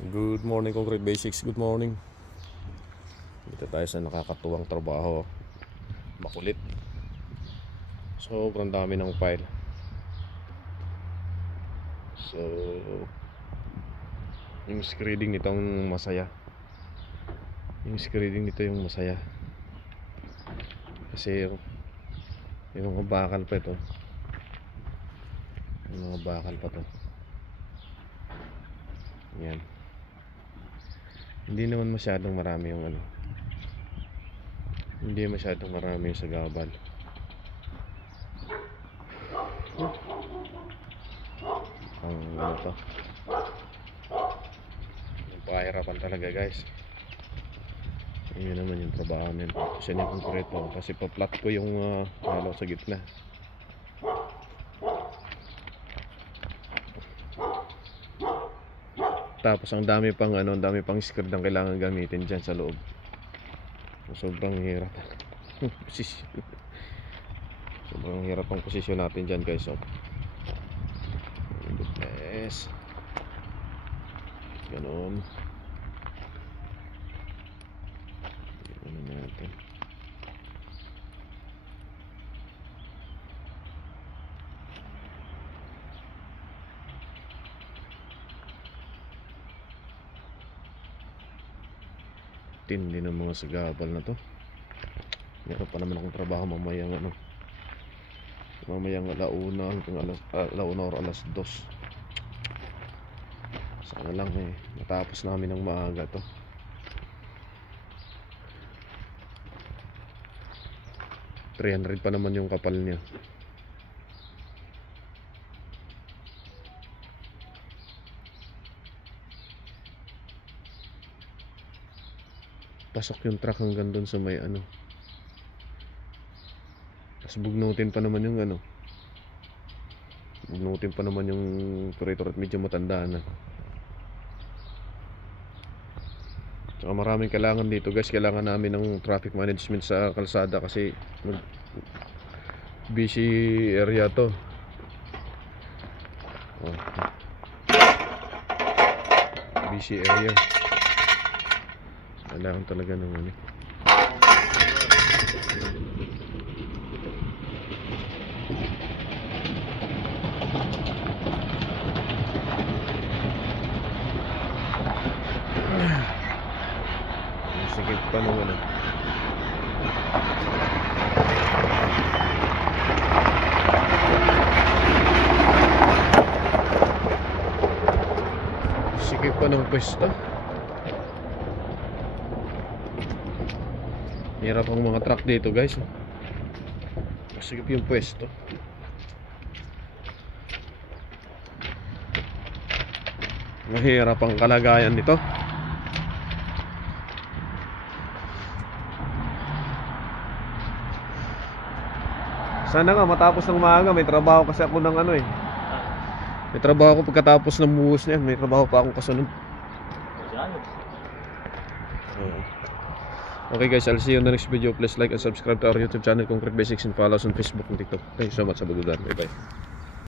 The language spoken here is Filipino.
Good morning, Concrete Basics. Good morning. Dito tayo sa nakakatuwang trabaho. Makulit. Sobrang dami ng file. So, yung screening nitong masaya. Yung screening nito yung masaya. Kasi yung mga bakal pa ito. Yung mga bakal pa to. Yan. Hindi naman masyadong marami yung ano. Hindi masyadong marami yung sagabal. Ang ano to. Yung pahirapan talaga, guys. Yun naman yung trabaho namin. Tapos yan yung konkreto. Kasi pa-flat ko yung halo sa gitna. Tapos ang dami pang ano, ang dami pang skirt ang kailangan gamitin diyan sa loob. Sobrang hirap. Sobrang hirap ang posisyon natin diyan, guys. So, goodness. Ganun. Ganun natin. Tindi ng mga sagabal na to. Meron pa naman akong trabaho mamayang ano, mamayang alauna hanggang alauna or alas 2. Sana lang matapos namin ng maaga to. $300 pa naman yung kapal niya. Pasok yung truck hanggang doon sa may ano. Tapos bugnutin pa naman yung ano. Bugnutin pa naman yung operator at medyo matanda na. Saka maraming kailangan dito, guys. Kailangan namin ng traffic management sa kalsada kasi busy area to. Busy area. Kailangan talaga ng ano. Sige pa nung ano. Sige pa ng pwesto. Hirap ang mga truck dito, guys. Masigip yung pwesto. Mahirap ang kalagayan nito. Sana nga matapos ng maaga. May trabaho kasi ako ng ano eh. May trabaho ako pagkatapos ng buhos niyan. May trabaho pa akong kasunod. Okay, guys, I'll see you in the next video. Please like and subscribe to our YouTube channel, Concrete Basics, and follow us on Facebook and TikTok. Thank you so much. Have a good one. Bye bye.